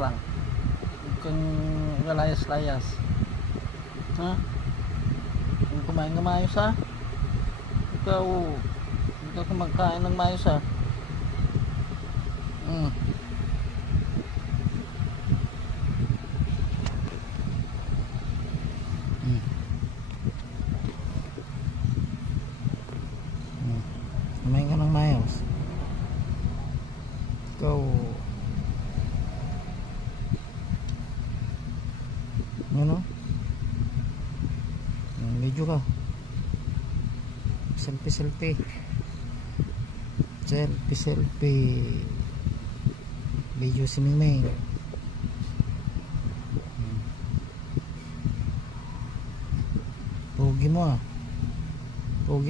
ka lang. Huwag kang galayas-layas. Ha? Huwag kumain ka maayos ha. Ikaw kumakain ng maayos ha. Kumain ka ng maayos. Ikaw ano? Medyo ka selfie video si Mingming. Pugi mo ah.